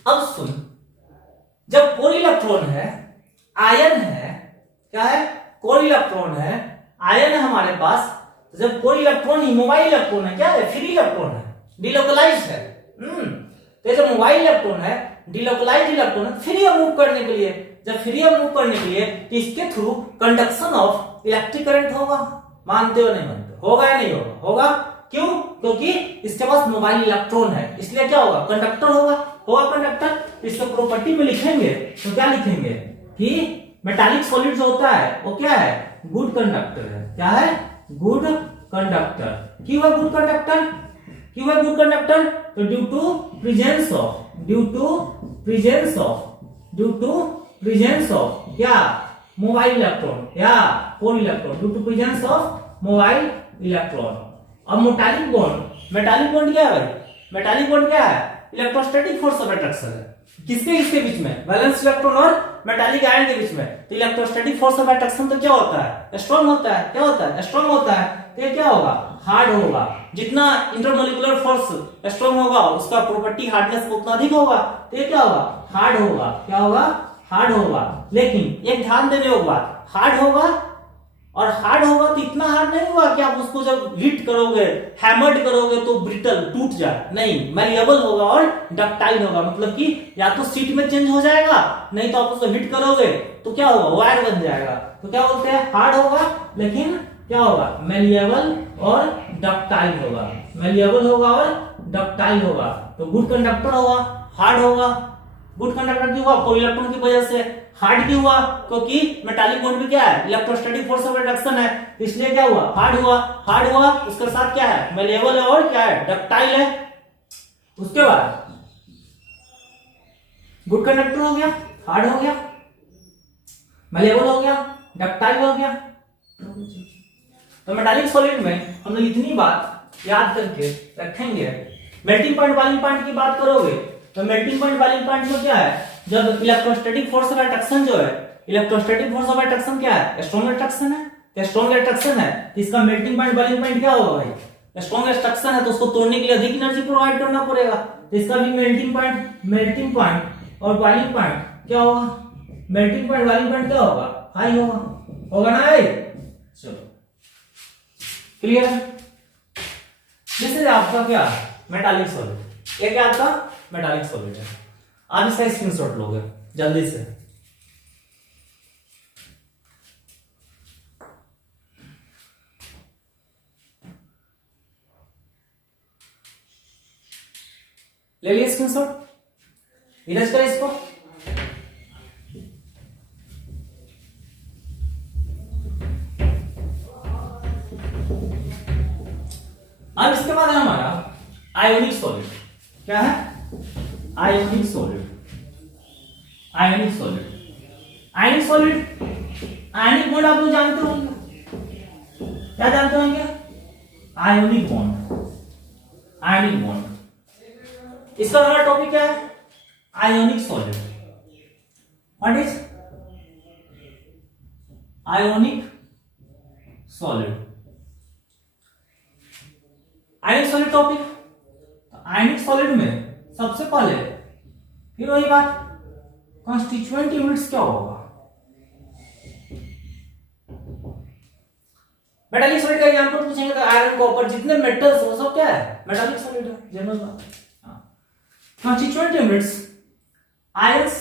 अब सुन, जब कोर इलेक्ट्रॉन है, आयन है, क्या है, कोर इलेक्ट्रॉन है, आयन है हमारे पास। जब कोई इलेक्ट्रॉन इमोबाइल इलेक्ट्रॉन है, क्या है, फ्री इलेक्ट्रॉन है, डिलोकलाइज्ड है। तो जब मोबाइल इलेक्ट्रॉन है, डिलोकलाइज्ड इलेक्ट्रॉन है, फ्री मूव करने के लिए, जब फ्री मूव करने के लिए तो इसके through conduction of electric current होगा। मानते हो नहीं मानते, होगा या नहीं होगा, होगा। क्यों, क्योंकि इसके पास मोबाइल इलेक्ट्रॉन है, इसलिए क्या होगा, कंडक्टर होगा, होगा कंडक्टर। इसको प्रॉपर्टी में लिखेंगे तो क्या लिखेंगे कि मेटालिक सॉलिड जो होता है वो क्या है, गुड कंडक्टर है। क्या है, गुड कंडक्टर। क्यों है गुड कंडक्टर, क्यों है गुड कंडक्टर, तो ड्यू टू प्रेजेंस ऑफ क्या, मोबाइल इलेक्ट्रॉन या core electron, due to presence of mobile electron. अब मेटालिक बॉन्ड क्या है भाई, मेटालिक बॉन्ड क्या है, इलेक्ट्रोस्टैटिक फोर्स ऑफ अट्रैक्शन है। किसके बीच में, वैलेंस इलेक्ट्रॉन और मेटालिक आयन के बीच में। तो इलेक्ट्रोस्टैटिक फोर्स ऑफ अट्रैक्शन तो क्या होता है, स्ट्रांग होता है। क्या होता है, स्ट्रांग होता है। तो ये क्या होगा, हार्ड होगा। जितना इंटरमोलिकुलर फोर्स स्ट्रांग होगा उसका प्रॉपर्टी हार्डनेस उतना अधिक होगा। तो ये क्या होगा, हार्ड होगा। क्या होगा, हार्ड होगा। लेकिन एक ध्यान देने योग्य बात, हार्ड होगा, और हार्ड होगा तो इतना हार्ड नहीं होगा कि आप उसको जब हिट करोगे, हैमर्ड करोगे तो ब्रिटल टूट जाए, नहीं, मैलिएबल होगा और डक्टाइल होगा। मतलब कि या तो सीट में चेंज हो जाएगा, नहीं तो आप उसको हिट करोगे तो क्या होगा, वायर बन जाएगा। तो क्या बोलते हैं, हार्ड होगा लेकिन क्या होगा, मैलिएबल और डक्टाइल होगा। मैलिएबल होगा और डक्टाइल होगा। तो गुड कंडक्टर होगा, हार्ड होगा। गुड कंडक्टर क्यों हुआ, कोर इलेक्ट्रॉन की वजह से। हार्ड क्यों हुआ, क्योंकि मेटालिक बॉन्ड में क्या है, इलेक्ट्रोस्टैटिक फोर्स ऑफ अट्रैक्शन है, इसलिए क्या हुआ, हार्ड हुआ। हार्ड हुआ उसके साथ क्या है, मैलिएबल है और क्या है, डक्टाइल है। उसके बाद गुड कंडक्टर हो गया, हार्ड हो गया, मैलिएबल हो गया, डक्टाइल हो गया। तो मेटालिक सॉलिड में हम लोग इतनी बात याद करके रखेंगे। मेल्टिंग पॉइंट, बॉइलिंग पॉइंट की बात करोगे तो मेल्टिंग पॉइंट, बॉइलिंग पॉइंट में क्या है, जब इलेक्ट्रोस्टैटिक फोर्स ऑफ अट्रैक्शन जो है, इलेक्ट्रोस्टैटिक फोर्स ऑफ अट्रैक्शन क्या है, स्ट्रॉन्ग अट्रैक्शन है। तो स्ट्रॉन्ग अट्रैक्शन है तो इसका मेल्टिंग पॉइंट, बॉइलिंग पॉइंट क्या होगा भाई, स्ट्रॉन्ग अट्रैक्शन है तो उसको तोड़ने के लिए अधिक एनर्जी प्रोवाइड करना पड़ेगा। तो इसका भी मेल्टिंग पॉइंट और बॉइलिंग पॉइंट क्या होगा, मेल्टिंग पॉइंट, बॉइलिंग पॉइंट क्या होगा, हाई होगा ना भाई। चलो क्लियर है। जैसे आपका क्या, मेटालिक सॉलिड, ये क्या आपका मेटालिक सॉलिड है। आप इसका स्क्रीनशॉट लोगे जल्दी से। ले लिया स्क्रीनशॉट, इरेज करें इसको। अब इसके बाद है हमारा आयोनिक सॉलिड। क्या है, ionic solid. Ionic solid, ionic solid, ionic bond आप लोग जानते होंगे, क्या जानते होंगे, आयोनिक बॉन्ड। आयोनिक बॉन्ड, इसका हमारा टॉपिक क्या है, ionic solid. What is ionic solid, ionic solid topic. Ionic solid में सबसे पहले फिर वही बात, कॉन्स्टिट्यूएंट यूनिट्स क्या होगा, मेटालिक सॉलिड का एग्जांपल पूछेंगे तो आयरन कॉपर जितने मेटल्स वो सब क्या है मेटालिक सॉलिड है, जनरल बात है। Constituent units ions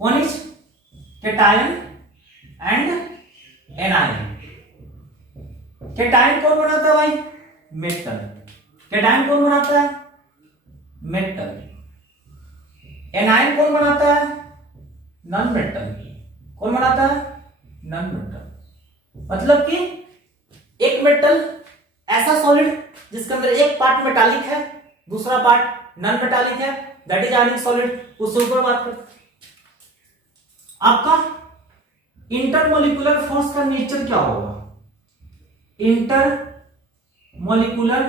one is cation and anion. Cation कौन बनाता है भाई मेटल, कैटायन कौन बनाता है मेटल, एनायन कौन बनाता है नॉन मेटल, कौन बनाता है नॉन मेटल। मतलब कि एक मेटल ऐसा सॉलिड जिसके अंदर एक पार्ट मेटालिक है दूसरा पार्ट नॉन मेटालिक है, दैट इज आयनिक सॉलिड, उससे ऊपर बात करते हैं। आपका इंटरमोलिकुलर फोर्स का नेचर क्या होगा, इंटरमोलिकुलर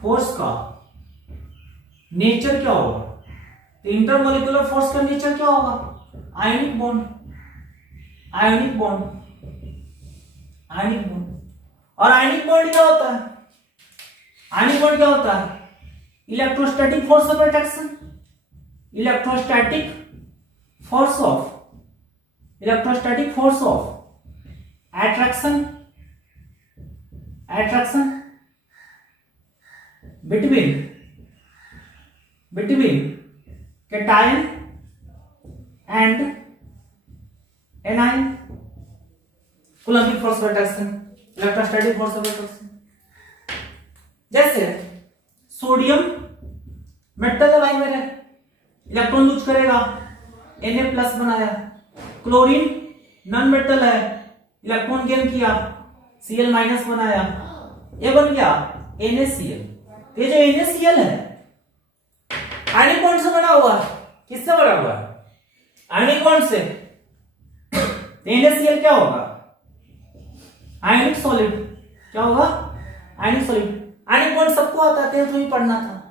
फोर्स का नेचर क्या होगा, तो इंटरमोलिकुलर फोर्स का नेचर क्या होगा ionic bond, ionic bond, ionic bond. और आयनिक बॉन्ड क्या होता है, आयनिक बॉन्ड क्या होता है electrostatic force of attraction, electrostatic force of attraction between cation and anion, Coulombic force of attraction, electrostatic force of attraction. जैसे सोडियम मेटल है भाई मेरे, इलेक्ट्रॉन लूज करेगा Na+ बनाया, क्लोरीन नॉन मेटल है इलेक्ट्रॉन गेन किया Cl- बनाया, ये बन गया NaCl। ये जो NaCl है आयनिक बॉन्ड से बना हुआ, किससे बना हुआ आयनिक बॉन्ड से। NaCl क्या होगा आयनिक सॉलिड, क्या होगा आयनिक सॉलिड। आयनिक बॉन्ड सबको आता है, तो ही पढ़ना था।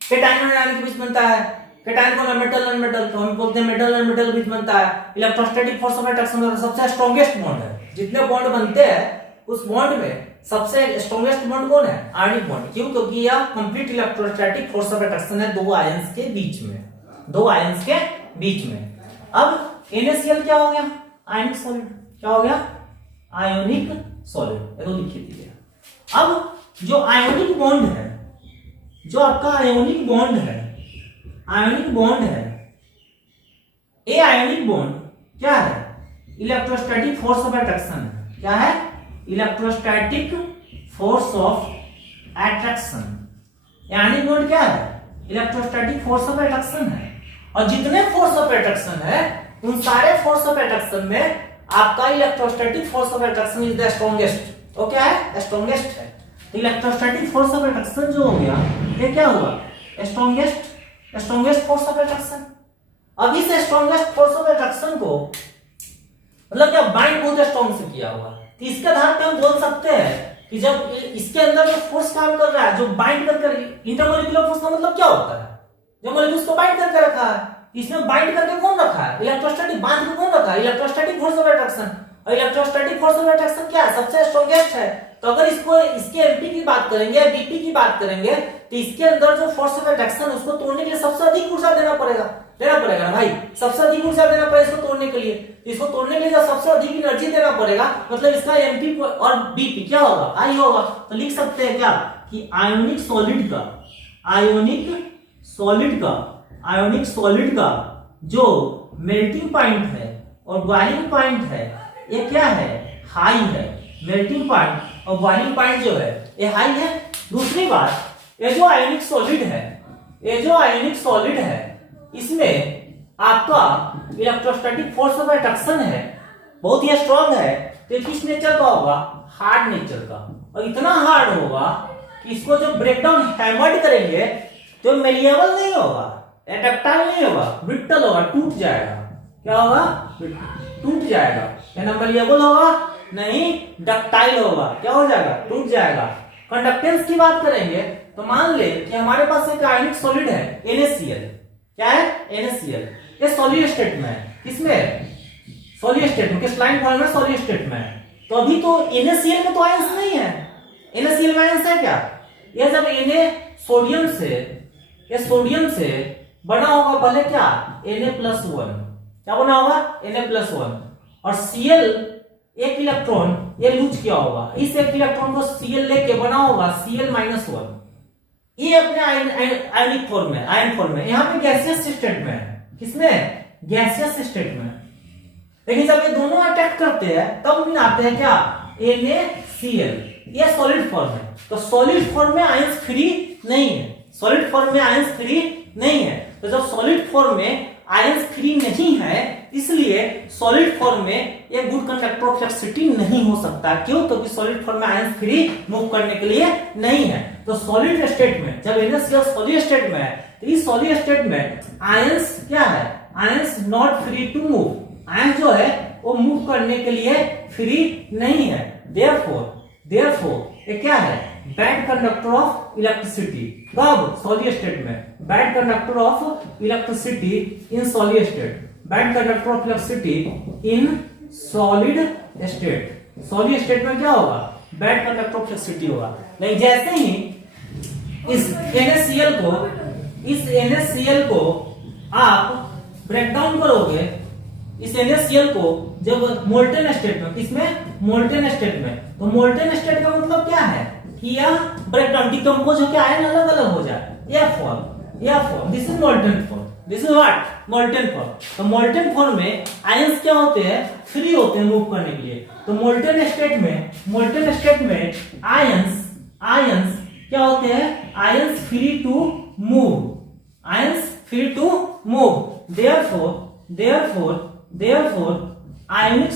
कैटायन और एनायन के बीच बनता है, कैटायन को मेटल नॉन मेटल, तो हम बोलते हैं मेटल नॉन मेटल के बीच बनता है। इलेक्ट्रोस्टैटिक फोर्स ऑफ अट्रैक्शन सबसे स्ट्रॉन्गेस्ट बॉन्ड है, जितने बॉन्ड बनते हैं उस बॉन्ड में सबसे स्ट्रॉन्गेस्ट बॉन्ड कौन है आयनिक बॉन्ड। क्यों, क्योंकि यह complete electrostatic force of attraction है दो आयंस के बीच में, दो आयंस के बीच में। अब NaCl क्या हो गया आयनिक सॉलिड, क्या हो गया आयोनिक सॉलिड, तो लिख दीजिए। अब जो आयोनिक बॉन्ड है, जो आपका आयोनिक बॉन्ड है, आयोनिक बॉन्ड है, ये आयोनिक बॉन्ड क्या है इलेक्ट्रोस्टैटिक फोर्स ऑफ अट्रैक्शन है। क्या है electrostatic force of attraction. Ionic bond क्या है इलेक्ट्रोस्टैटिक फोर्स ऑफ अट्रैक्शन है। और जितने फोर्स ऑफ अट्रैक्शन है उन सारे फोर्स ऑफ अट्रैक्शन में आपका electrostatic force of attraction is the strongest. तो क्या है स्ट्रॉन्गेस्ट है। तो इलेक्ट्रोस्टैटिक फोर्स ऑफ अट्रैक्शन जो हो गया ये क्या हुआ स्ट्रॉन्गेस्ट फोर्स ऑफ अट्रैक्शन। अब इस स्ट्रॉन्गेस्ट फोर्स ऑफ अट्रैक्शन को मतलब क्या बाइंड बहुत स्ट्रॉन्ग से किया हुआ, तो इसके आधार पे हम बोल सकते हैं कि जब इसके अंदर जो फोर्स काम कर रहा है, जो बाइंड करके इंटरमोलिकुलर फोर्स का मतलब क्या होता है जो मॉलिक्यूल्स को बाइंड करके रखा है, इसमें बाइंड करके कौन रखा है इलेक्ट्रोस्टैटिक, बांध के कौन रखा है इलेक्ट्रोस्टैटिक फोर्स ऑफ अट्रैक्शन। और इलेक्ट्रोस्टैटिक फोर्स ऑफ अट्रैक्शन क्या है सबसे स्ट्रॉन्गेस्ट है। तो अगर इसको इसके एमपी की बात करेंगे बीपी की बात करेंगे तो इसके अंदर जो फोर्स ऑफ अट्रैक्शन उसको तोड़ने के लिए सबसे अधिक ऊर्जा देना पड़ेगा ना भाई, सबसे अधिक ऊर्जा देना पड़ेगा इसको तोड़ने के लिए। इसको तोड़ने के लिए जो सबसे अधिक एनर्जी देना पड़ेगा मतलब इसका एमपी और बीपी क्या होगा हाई होगा। तो लिख सकते हैं क्या कि आयोनिक सॉलिड का जो मेल्टिंग पॉइंट है और बॉइलिंग पॉइंट है ये क्या है हाई है। मेल्टिंग पॉइंट और बॉइलिंग पॉइंट जो है ये हाई है। दूसरी बात ये जो आयोनिक सॉलिड है इसमें आपका इलेक्ट्रोस्टैटिक फोर्स ऑफ अट्रैक्शन है बहुत ही स्ट्रांग है। तो किस नेचर का होगा हार्ड नेचर का, और इतना हार्ड होगा कि इसको जो ब्रेकडाउन हैमर्ड करेंगे तो मेलिएबल नहीं होगा, डक्टाइल नहीं होगा, ब्रिटल होगा, टूट जाएगा। क्या होगा टूट जाएगा। क्या ना मेलिएबल होगा नहीं डक्टाइल होगा, क्या हो जाएगा टूट जाएगा। कंडक्टेंस की बात करेंगे तो मान ले कि हमारे पास एक आयोनिक सॉलिड है NaCl। क्या है NaCl, ये सॉलिड स्टेट में है। किसमें सॉलिड स्टेट में, किस लाइन फॉर्म में सॉलिड स्टेट में है। तो अभी तो NaCl में तो आयंस नहीं है, NaCl में आयंस है क्या ये जब सोडियम से बना होगा पहले क्या Na+1, क्या बना होगा Na+1 और Cl एक इलेक्ट्रॉन ये लूज किया होगा, इस एक इलेक्ट्रॉन को Cl लेके बना होगा Cl-1, ये अपने आयनिक फॉर्म में, आयन फॉर्म में, यहाँ पे गैसियस स्टेट में है, किसमें, गैसियस स्टेट में। लेकिन जब ये दोनों अटैक करते हैं तब भी आते हैं क्या, NaCl, ये सॉलिड फॉर्म है। तो सॉलिड फॉर्म में आयंस फ्री नहीं है, सॉलिड फॉर्म में आयंस फ्री नहीं है। तो जब सॉलिड फॉर्म में आयंस फ्री नहीं है, इसलिए सॉलिड फॉर्म में ये गुड कंडक्टर ऑफ इलेक्ट्रिसिटी नहीं हो सकता। क्यों, क्योंकि सॉलिड फॉर्म में आयंस फ्री मूव करने के लिए नहीं है। तो सॉलिड स्टेट में जब NaCl सॉलिड स्टेट में है, तो इस सॉलिड स्टेट में आयंस क्या है, ions not free to move, ions जो है वो मूव करने के लिए फ्री नहीं है। देयरफॉर ये क्या है, बैड कंडक्टर ऑफ इलेक्ट्रिसिटी। कब, सॉलिड स्टेट में, bad conductor of electricity in solid state, bad conductor of electricity in solid state. Solid state में क्या होगा, बैड कंडक्टर ऑफ इलेक्ट्रिसिटी होगा। लेकिन जैसे ही इस NaCl को आप ब्रेक डाउन करोगे, इस NaCl को जब मोल्टेन स्टेट में, इसमें मोल्टेन स्टेट में, तो मोल्टेन स्टेट का मतलब क्या है कि यह ब्रेक डाउन डिकम्पोज होकर आयन अलग अलग हो जाए, यह form, this is molten form, this is what, molten form. तो मोल्टेन फॉर्म में आयंस क्या होते हैं, फ्री होते हैं मूव करने के लिए। तो मोल्टेन स्टेट में आयंस क्या होते हैं, ions free to move, ions free to move. Therefore, ionic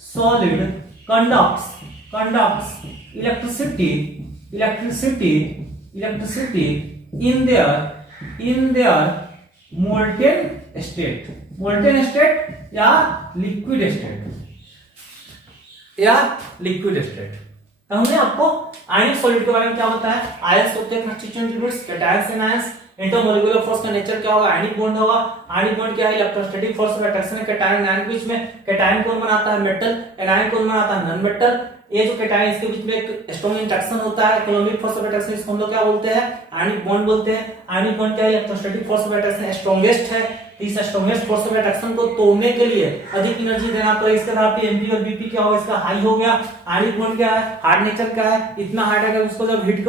solid conducts electricity in their molten state या liquid state। तो हमने आपको आयनिक सॉलिड के बारे में क्या बताया, आयंस होते हैं constituent units, cations and ions. Intermolecular force का नेचर क्या होगा, आयनिक बॉन्ड होगा। आयनिक बॉन्ड क्या है, इलेक्ट्रोस्टैटिक फोर्स ऑफ अट्रैक्शन है कैटायन एंड आयन के बीच में। कैटायन कौन बनाता है, मेटल, एनायन कौन बनाता है, नॉन मेटल। ये जो कैटायन इसके बीच में एक स्ट्रॉन्ग इंटरेक्शन होता है, कूलम्बिक फोर्स ऑफ अट्रैक्शन, इसको हम लोग क्या बोलते हैं, आयनिक बॉन्ड बोलते हैं। आयनिक बॉन्ड क्या है, electrostatic force of attraction strongest है। इस स्ट्रॉन्गेस्ट फोर्स ऑफ अट्रैक्शन को तोड़ने के लिए अधिक एनर्जी देना पड़े, इसके साथ एमपी और बीपी क्या होगा, इसका हाई हो गया। आयनिक बॉन्ड क्या है, हार्ड नेचर का है, इतना हार्ड है कि उसको जब हिट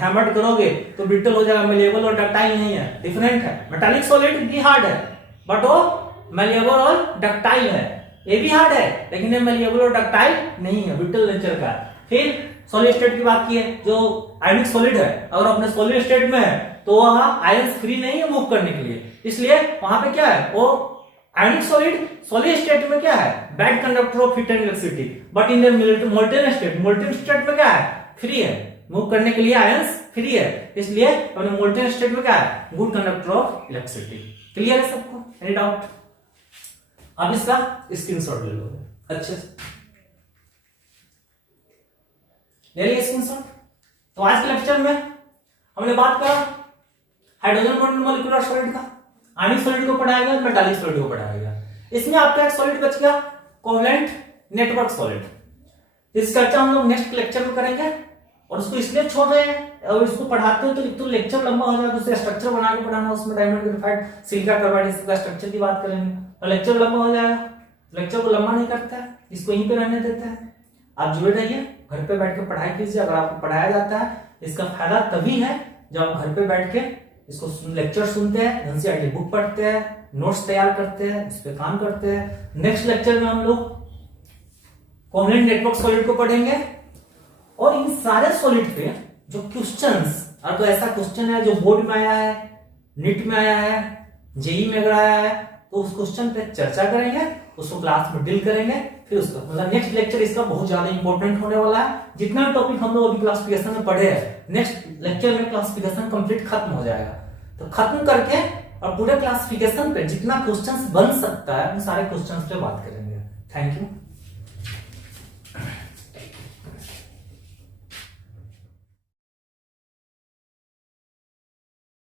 हैमर्ड करोगे तो ब्रिटल हो जाएगा, मेलेबल और डक्टाइल नहीं है, डिफरेंट है। मेटालिक सॉलिड भी हार्ड है बट वो मेलेबल और डक्टाइल है, ये भी हार्ड है लेकिन ये मेलेबल और डक्टाइल नहीं है, ब्रिटल नेचर का। फिर सॉलिड स्टेट की बात की है, जो आयनिक सॉलिड है अगर अपने सॉलिड स्टेट में है तो वहां आयंस फ्री नहीं है मूव करने के लिए, इसलिए वहां पे क्या है, वो आयनिक सॉलिड स्टेट में क्या है, bad conductor of heat and electricity. But in the molten state में क्या है, फ्री है, मूव करने के लिए आयंस फ्री है, इसलिए अपने मोल्टेन स्टेट में क्या है, good conductor of electricity. Clear है सबको, एनी डाउट? अब इसका स्क्रीनशॉट ले लो अच्छे से, ले लिया स्क्रीनशॉट। तो आज के लेक्चर में हमने बात करा हाइड्रोजन बॉन्ड मॉलिक्यूलर सॉलिड का, आयनिक सॉलिड को पढ़ाया गया, मेटालिक सॉलिड को पढ़ाया गया। इसमें आपका एक सॉलिड बच गया कोवलेंट नेटवर्क सॉलिड। इस चर्चा हम लोग नेक्स्ट लेक्चर में करेंगे और उसको इसलिए छोड़ रहे हैं और इसको पढ़ाते हो तो लेक्चर लंबा हो जाएगा, दूसरे स्ट्रक्चर बना के पढ़ाना, उसमें डायमंड ग्रेफाइट सिलिका कार्बाइड इसका स्ट्रक्चर की बात करेंगे और लेक्चर लंबा हो जाएगा। लेक्चर को लंबा नहीं करता है, इसको यहीं पे रहने देता है। आप जुड़े रहिए, घर पे बैठ के पढ़ाई कीजिए। अगर आपको पढ़ाया जाता है इसका फायदा तभी है जब आप घर पे बैठ के इसको लेक्चर सुनते हैं, एनसीईआरटी बुक पढ़ते हैं, नोट्स तैयार करते हैं, इस पे काम करते हैं। नेक्स्ट लेक्चर में हम लोग कोवलेंट नेटवर्क सॉलिड को पढ़ेंगे और इन सारे सॉलिड पे जो क्वेश्चंस, और तो ऐसा क्वेश्चन है जो बोर्ड में आया है, नीट में आया है, जेई में अगर आया है, तो उस क्वेश्चन पे चर्चा करेंगे, उसको क्लास में डील करेंगे। फिर उसका मतलब नेक्स्ट लेक्चर इसका बहुत ज्यादा इंपॉर्टेंट होने वाला है। जितना टॉपिक हम लोग अभी क्लासिफिकेशन में पढ़े हैं, नेक्स्ट लेक्चर में क्लासिफिकेशन कंप्लीट खत्म हो जाएगा। तो खत्म करके और पूरे क्लासिफिकेशन पे जितना क्वेश्चंस बन सकता है उन सारे क्वेश्चंस पे बात करेंगे। Thank you.